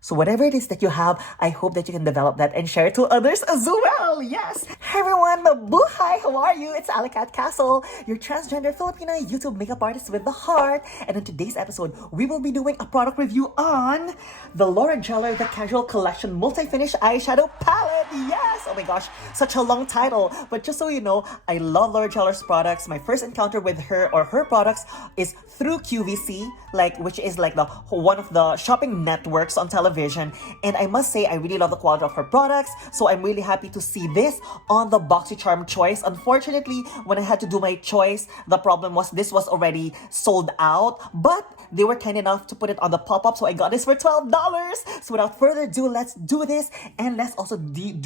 So whatever it is that you have, I hope that you can develop that and share it to others as well. Yes. Hey everyone, mabuhay! How are you? It's Alicat Castle, your transgender Filipina YouTube makeup artist with the heart. And in today's episode, we will be doing a product review on the Laura Geller The Casual Collection Multi-Finish Eyeshadow Palette. Yes! Oh my gosh, such a long title. But just so you know, I love Laura Geller's products. My first encounter with her or her products is through QVC, which is like the one of the shopping networks on television. And I must say, I really love the quality of her products. So I'm really happy to see this on the BoxyCharm choice. Unfortunately, when I had to do my choice, the problem was this was already sold out. But they were kind enough to put it on the pop-up, so I got this for $12. So without further ado, let's do this, and let's also do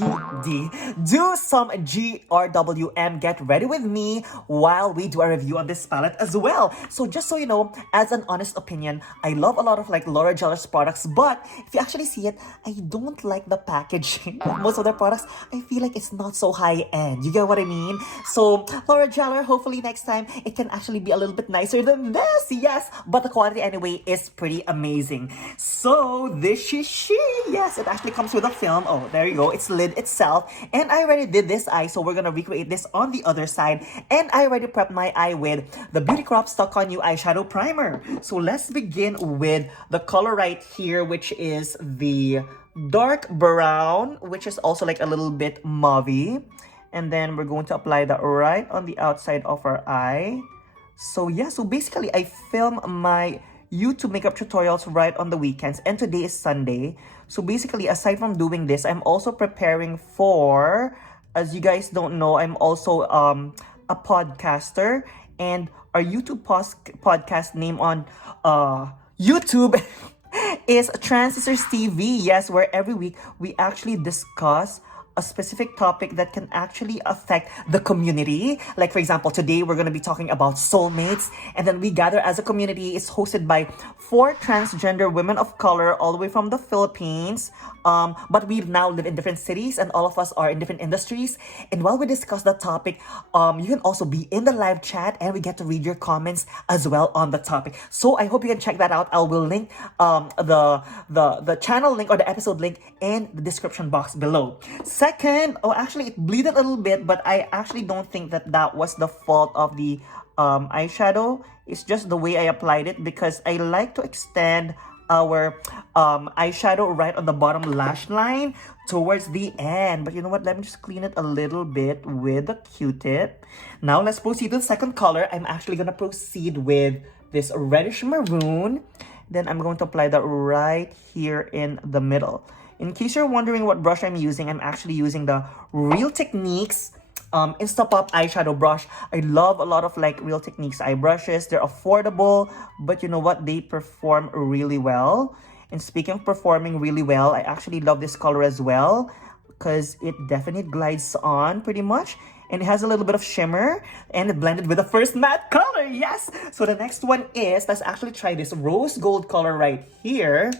some GRWM. Get ready with me while we do a review on this palette as well. So just so you know, as an honest opinion, I love a lot of Laura Geller's products, but if you actually see it, I don't like the packaging of most of their products. I feel like it's not so high-end. You get what I mean? So Laura Geller, hopefully next time it can actually be a little bit nicer than this. Yes, but the quality anyway is pretty amazing. So this is she. Yes, it actually comes with a film. Oh, there you go. It's lid itself. And I already did this eye, so we're gonna recreate this on the other side. And I already prepped my eye with the Beauty Crop Stuck On You eyeshadow primer. So let's begin with the color right here, which is the dark brown, which is also like a little bit mauvey. And then we're going to apply that right on the outside of our eye. So yeah, so basically I film my YouTube makeup tutorials right on the weekends, and today is Sunday. So basically, aside from doing this, I'm also preparing for, as you guys don't know, I'm also a podcaster, and our YouTube podcast name on YouTube is Transistors TV. Yes, where every week we actually discuss a specific topic that can actually affect the community. Like for example, today we're going to be talking about soulmates, and then we gather as a community. It's hosted by 4 transgender women of color all the way from the Philippines. But we now live in different cities, and all of us are in different industries. And while we discuss the topic, you can also be in the live chat, and we get to read your comments as well on the topic. So I hope you can check that out. I will link the channel link or the episode link in the description box below. Second, oh, actually, it bleeded a little bit, but I actually don't think that was the fault of the eyeshadow. It's just the way I applied it, because I like to extend our eyeshadow right on the bottom lash line towards the end. But you know what? Let me just clean it a little bit with a Q-tip. Now, let's proceed to the second color. I'm actually going to proceed with this reddish maroon. Then I'm going to apply that right here in the middle. In case you're wondering what brush I'm using, I'm actually using the Real Techniques Instapop eyeshadow brush. I love a lot of Real Techniques eye brushes. They're affordable, but you know what? They perform really well. And speaking of performing really well, I actually love this color as well, because it definitely glides on pretty much. And it has a little bit of shimmer, and it blended with the first matte color. Yes! So the next one is, let's actually try this rose gold color right here.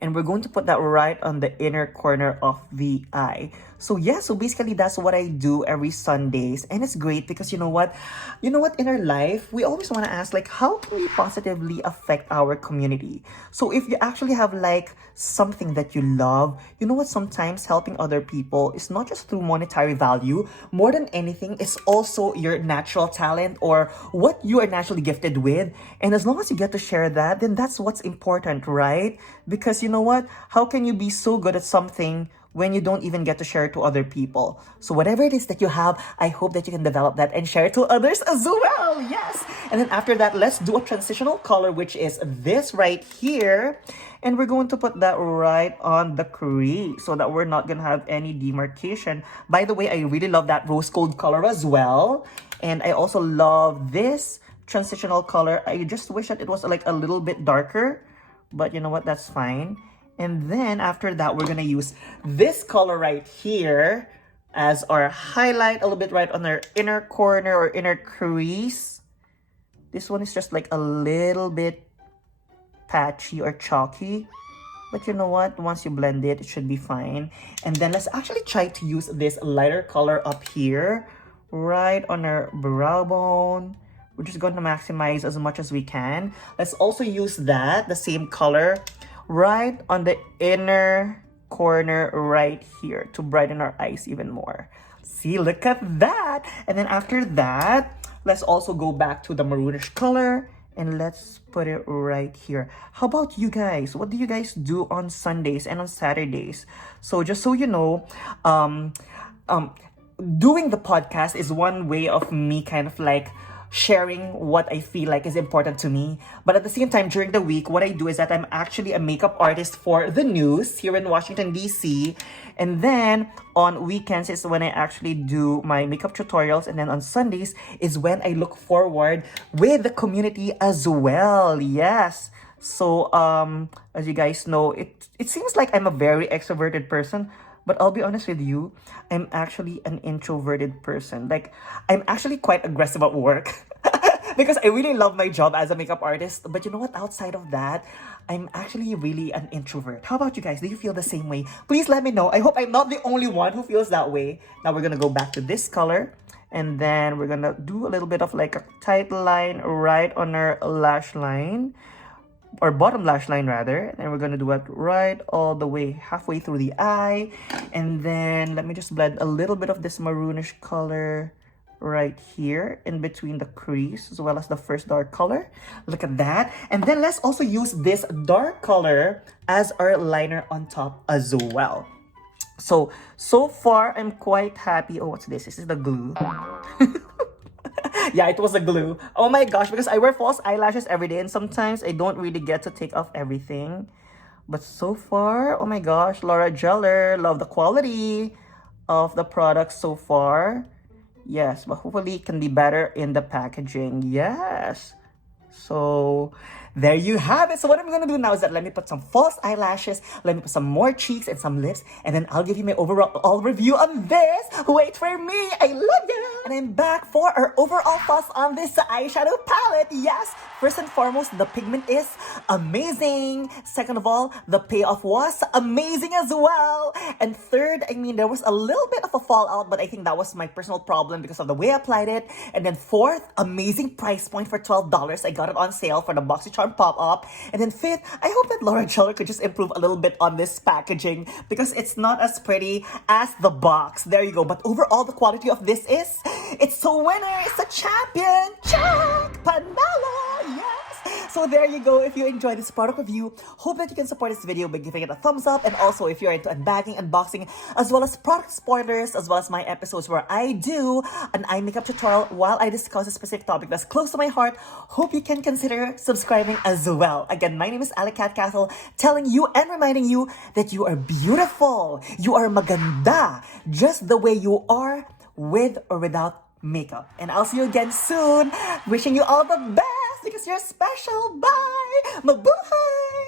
And we're going to put that right on the inner corner of the eye. So yeah, so basically that's what I do every Sundays. And it's great because you know what? In our life, we always want to ask how can we positively affect our community? So if you actually have something that you love, you know what? Sometimes helping other people is not just through monetary value. More than anything, it's also your natural talent or what you are naturally gifted with. And as long as you get to share that, then that's what's important, right? Because you know what? How can you be so good at something when you don't even get to share it to other people? So whatever it is that you have, I hope that you can develop that and share it to others as well. Yes. And then after that, let's do a transitional color, which is this right here. And we're going to put that right on the crease so that we're not going to have any demarcation. By the way, I really love that rose gold color as well. And I also love this transitional color. I just wish that it was a little bit darker. But you know what? That's fine. And then after that, we're going to use this color right here as our highlight, a little bit right on our inner corner or inner crease. This one is just a little bit patchy or chalky. But you know what? Once you blend it, it should be fine. And then let's actually try to use this lighter color up here, right on our brow bone. We're just going to maximize as much as we can. Let's also use the same color right on the inner corner right here to brighten our eyes even more. See, look at that. And then after that, let's also go back to the maroonish color and let's put it right here. How about you guys? What do you guys do on Sundays and on Saturdays? So just so you know, um, doing the podcast is one way of me kind of like sharing what I feel like is important to me. But at the same time, during the week, what I do is that I'm actually a makeup artist for the news here in Washington, D.C. And then on weekends is when I actually do my makeup tutorials. And then on Sundays is when I look forward with the community as well. Yes. So, as you guys know, it seems like I'm a very extroverted person. But I'll be honest with you, I'm actually an introverted person. Like, I'm actually quite aggressive at work because I really love my job as a makeup artist. But you know what? Outside of that, I'm actually really an introvert. How about you guys? Do you feel the same way? Please let me know. I hope I'm not the only one who feels that way. Now we're gonna go back to this color. And then we're gonna do a little bit of like a tight line right on our lash line. Or bottom lash line rather, and we're gonna do it right all the way halfway through the eye. And then let me just blend a little bit of this maroonish color right here in between the crease as well as the first dark color. Look at that. And then let's also use this dark color as our liner on top as well. So far I'm quite happy. Oh, what's this? This is the glue. Yeah, it was a glue. Oh my gosh, because I wear false eyelashes every day and sometimes I don't really get to take off everything. But so far, oh my gosh, Laura Geller, love the quality of the product so far. Yes, but hopefully it can be better in the packaging. Yes. So there you have it. So what I'm gonna do now is that let me put some false eyelashes, let me put some more cheeks and some lips, and then I'll give you my overall review on this. Wait for me, I love you. And I'm back for our overall thoughts on this eyeshadow palette. Yes, first and foremost, the pigment is amazing. Second of all, the payoff was amazing as well. And third, I mean, there was a little bit of a fallout, but I think that was my personal problem because of the way I applied it. And then fourth, amazing price point for $12. I got it on sale for the BoxyCharm pop-up. And then fifth, I hope that Laura Geller could just improve a little bit on this packaging because it's not as pretty as the box. There you go. But overall, the quality of this is, it's a winner. It's a champion. Check! Panalo! Yes! So there you go. If you enjoyed this product review, hope that you can support this video by giving it a thumbs up. And also, if you're into unbagging, unboxing, as well as product spoilers, as well as my episodes where I do an eye makeup tutorial while I discuss a specific topic that's close to my heart, hope you can consider subscribing as well. Again, my name is Alicat Castle, telling you and reminding you that you are beautiful. You are maganda, just the way you are, with or without makeup. And I'll see you again soon. Wishing you all the best because you're special. Bye! Mabuhay!